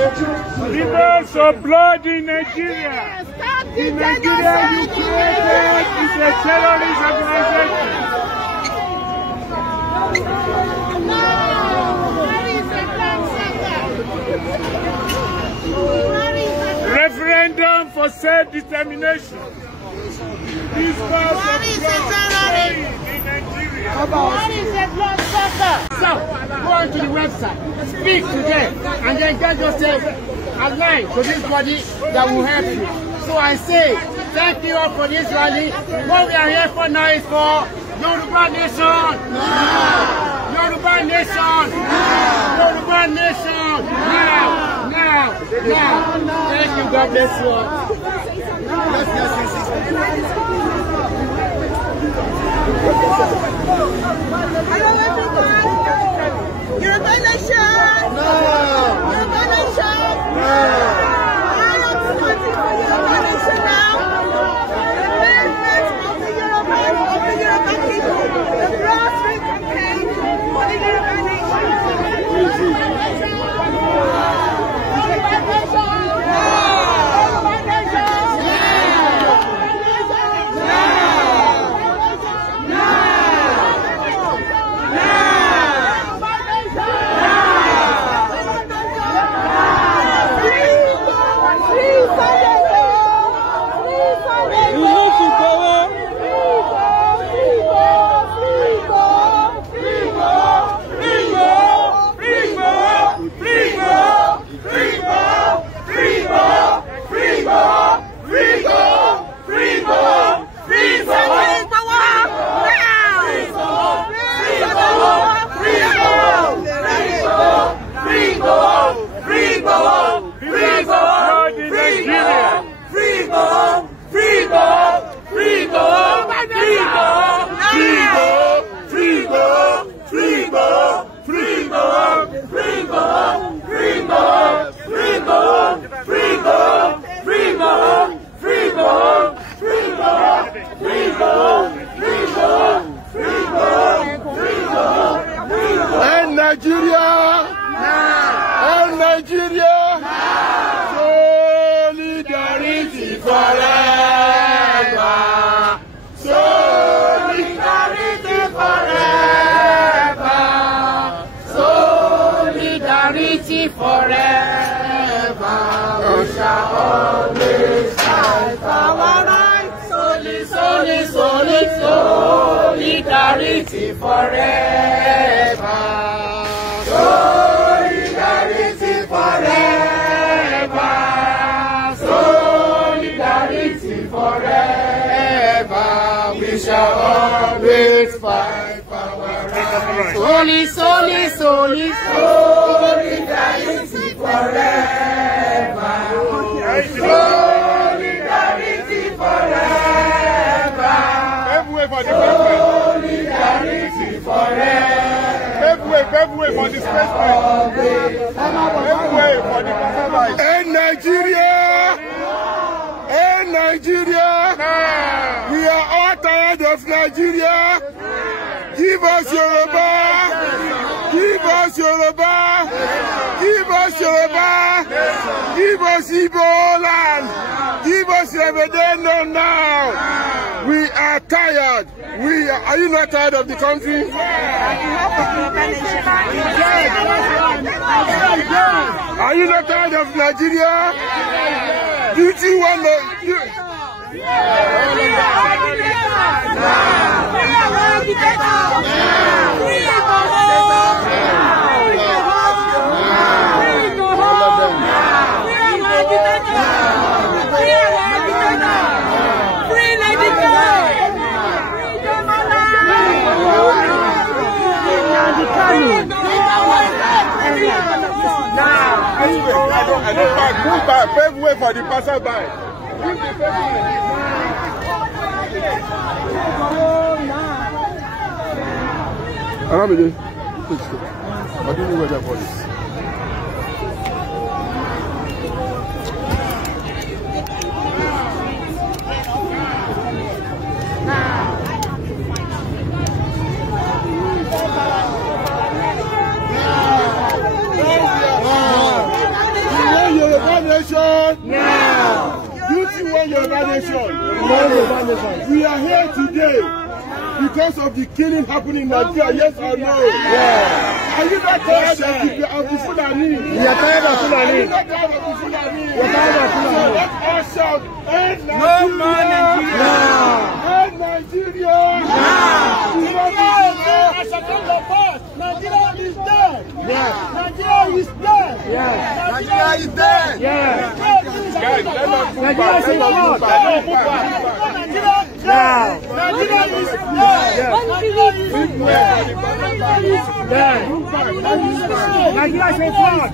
Rivers of blood in Nigeria. In Nigeria you created is a terrorist organization. Referendum for self-determination. This was in Nigeria. What is a bloodsucker? So, go on to the website, speak to them, and then get yourself aligned to this body that will help you. So I say, thank you all for this rally. What we are here for now is for Yoruba Nation. Yoruba Nation. Yoruba Nation. Now. Thank you. God bless you all. Hello everyone! Yoruba Nation! No! Yoruba Nation! No! I am supporting for Yoruba Nation now. The movement of the Yoruba people. The grassroots campaign for the Yoruba Nation. Yoruba Nation! Yoruba Nation! Solidarity forever. Solidarity forever. Solidarity forever. We shall always fight for our rights. Solidarity forever. Solidarity forever. Solidarity forever. We shall always fight for our rights. Solidarity forever. Solidarity forever. Solidarity forever. Pave way for this president. Pave way for the conservatives. Hey Nigeria! We are all tired of Nigeria. Give us Yoruba. Give us Yoruba. Give us Yoruba. Give us Igbo land. Give us Revedeno now. We are tired. Are you not tired of the country? Are you not tired of Nigeria? Do you want to? I don't back. Move back. Pave way for the passerby. Aramide, please go. I don't know where that ball is. We are here today because of the killing happening in Nigeria, yes or no? Yeah. Are you not tired of the Fulani? We are tired of Fulani. Are you not tired of the Fulani? We are tired of Fulani. So let's all shout, end Nigeria! No more Nigeria! End Nigeria! Nigeria is dead! Yeah. Nigeria is dead! Yeah. Nigeria is dead! Yeah. Guys, let us move back. Let us move back. Nigeria is dead! Nigeria is dead! Nigeria is fraud!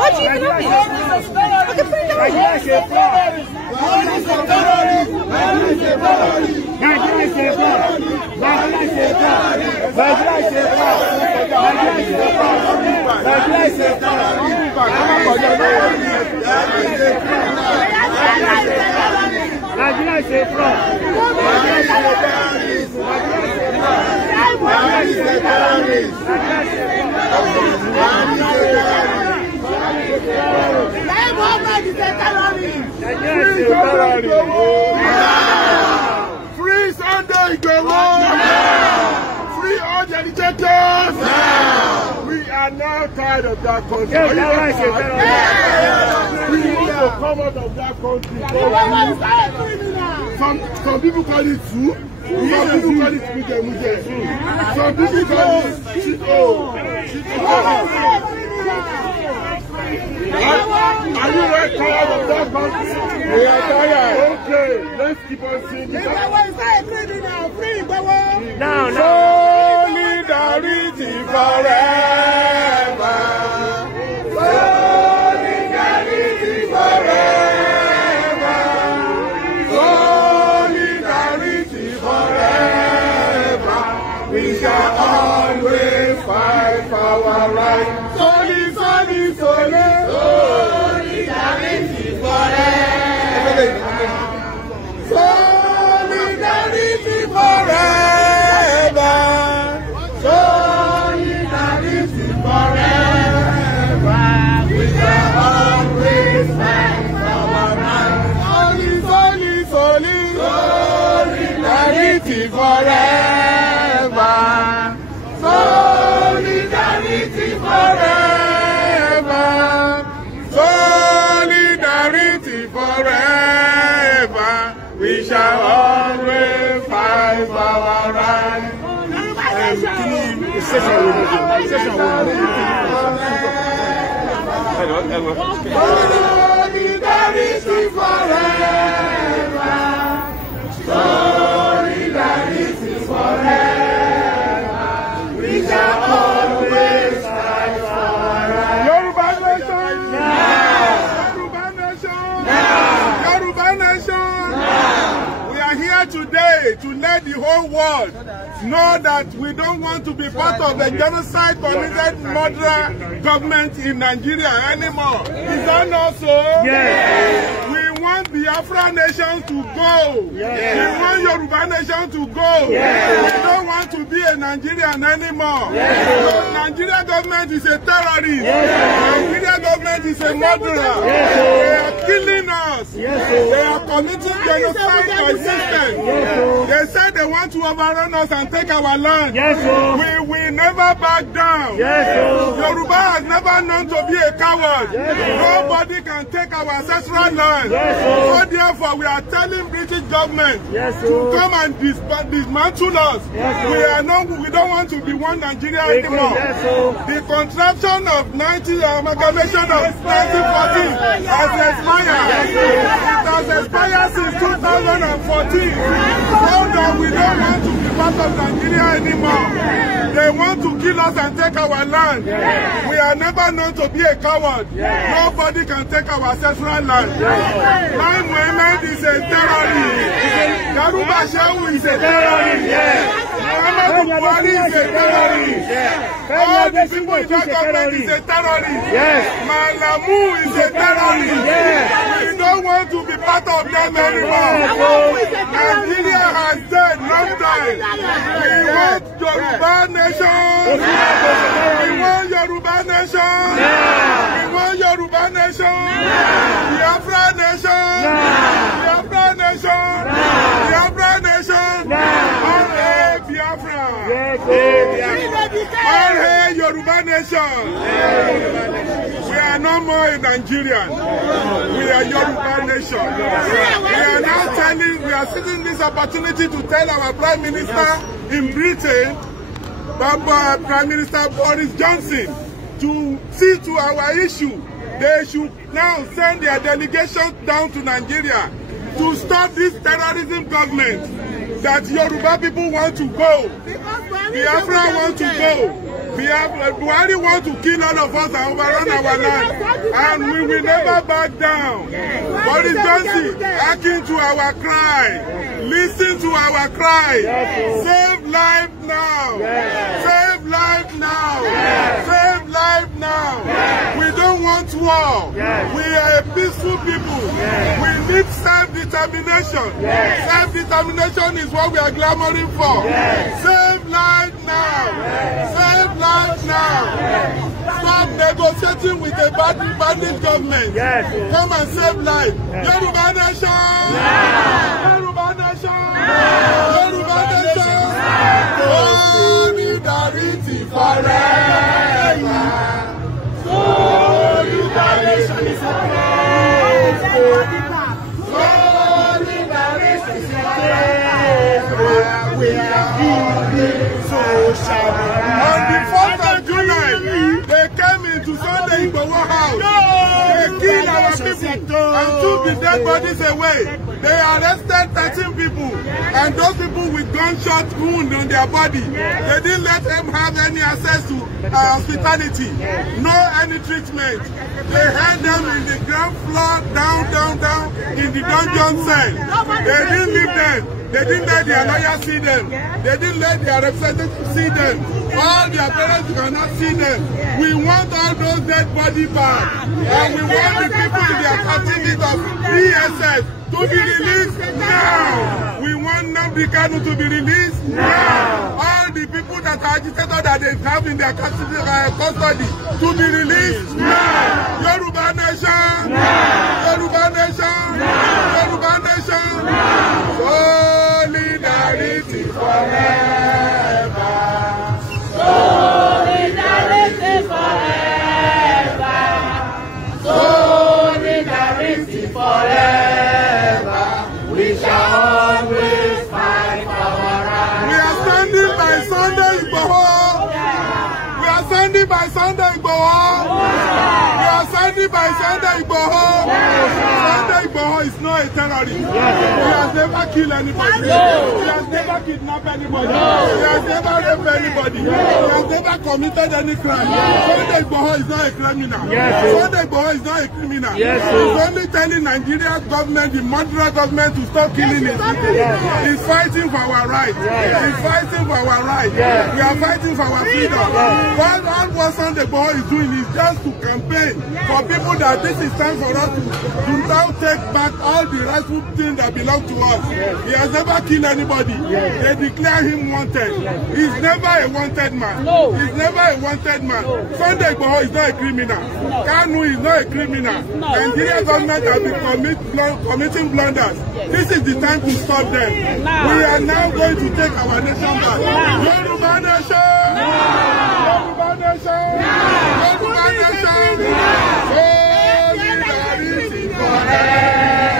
What do you mean? Nigeria is a fraud! Nigeria is a terrorist! Nigeria is a terrorist! Nigeria is a fraud! Nigeria is a fraud! Nigeria is a fraud! Nigeria is a fraud! Nigeria is a fraud! Nigeria is a fraud! Free Sunday Igboho! Free all the agitators! We are now tired of that country. We want to come out of that country. Some people call it food. Some people call it muje. Some people call it shito. Are you ready to come out of that country? We are tired. Okay, let's keep on singing. Now. Solidarity forever. Solidarity forever. Solidarity forever. We shall always fight for our rights. Solidarity forever. Solidarity forever. Solidarity forever. We shall always fight for our rights. Solidarity forever. Solidarity forever. Solidarity forever. We shall always fight for our rights. Solidarity forever. Solidarity forever. We shall always fight for our rights. Yoruba nation! Yoruba nation! Yoruba nation! We are here today to let the whole world know that we don't want to be part of the genocide committed murderer government in Nigeria anymore. Is that not so? Yes. We want Biafra nation to go. Yes. We want Yoruba nation to go. Yes. We don't want to be a Nigerian anymore. Yes. So Nigeria government is a terrorist. Yes. Nigeria government is a murderer. Yes. They are killing us. Yes. They are committing genocide by system. Yes. They said they want to overrun us and take our land. Yes. We will never back down. Yes. Yoruba has never known to be a coward. Yes. Nobody can take our ancestral land. Yes. So therefore we are telling British government to come and dismantle us. Yes. We don't want to be one Nigeria anymore. Yes. The contraction of amalgamation of 1914 has expired. Yes. has expired since 2014. Now that we don't want to be part of Nigeria anymore. They want to kill us and take our land. We are never known to be a coward. Nobody can take our ancestral land. Lai Mohammed is a terrorist. Garuba Shehu is a terrorist. Muhammadu Buhari is a terrorist. All the people in that government is a terrorist. Malamu is a terrorist. We don't want to be part of them anymore. Nigeria has dead long time. We want Yoruba nation. We want Yoruba nation. We want Yoruba nation. Biafra nation. Biafra nation. Biafra nation. All hail Biafra. All hail Yoruba nation. We are no more a Nigerian. We are Yoruba nation. We are now we are seizing this opportunity to tell our Prime Minister in Britain, Prime Minister Boris Johnson, to see to our issue. They should now send their delegation down to Nigeria to stop this terrorism government that Yoruba people want to go. Biafra want to go. Buhari want to kill all of us and overrun our land. And we will never back down. Boris Johnson, hearken to our cry. Listen to our cry. Save life now. Save life now. Save life now. We don't want war. We are a peaceful people. We need self-determination. Self-determination is what we are clamoring for. Save life now. Save life now. Stop negotiating with a bandit government. Come and save life. Yoruba nation. Yoruba nation. Yoruba nation. Solidarity forever. Solidarity forever. Solidarity forever. We are so shall on the 4th of July, they came into Sunday Igboho house. They killed our people and took the dead bodies away. They arrested 13 people, and those people with gunshot wounds on their body. They didn't let them have any access to hospitality, no any treatment. They held them in the ground floor, down in the dungeon cell. They didn't leave them. They didn't let their lawyers see them. They didn't let their representatives see them. All their parents cannot see them. We want all those dead bodies back. And we want the people in their captivity of DSS to be released now. We want Nnamdi Kanu to be released now. All the people that are agitated that they have in their custody to be released now. Yoruba nation. Yoruba nation. Yoruba nation. Solidarity forever. Solidarity forever. Solidarity forever. We shall always fight for our rights. We are standing by Sunday Igboho. We are standing by Sunday Igboho. We are standing by Sunday Igboho. Sunday Igboho is not a terrorist. He has never killed anybody. He has never kidnapped anybody. He has never raped anybody. He has never committed any crime. Sunday Igboho is not a criminal. Sunday Igboho is not a criminal. He's only telling Nigeria government, the Madura government, to stop killing his people. He's fighting for our rights. He's fighting for our rights. We are fighting for our freedom. All what Sunday Igboho is doing is just to campaign for people that this is time for us to now take back all the rightful things that belong to us. He has never killed anybody. They declare him wanted. He's never a wanted man. He's never a wanted man. Sunday Igboho is not a criminal. Kanu is not a criminal. Nigeria government has been committing blunders. This is the time to stop them. We are now going to take our nation back. Yoruba nation! Yoruba nation! Yoruba nation! Solidarity forever!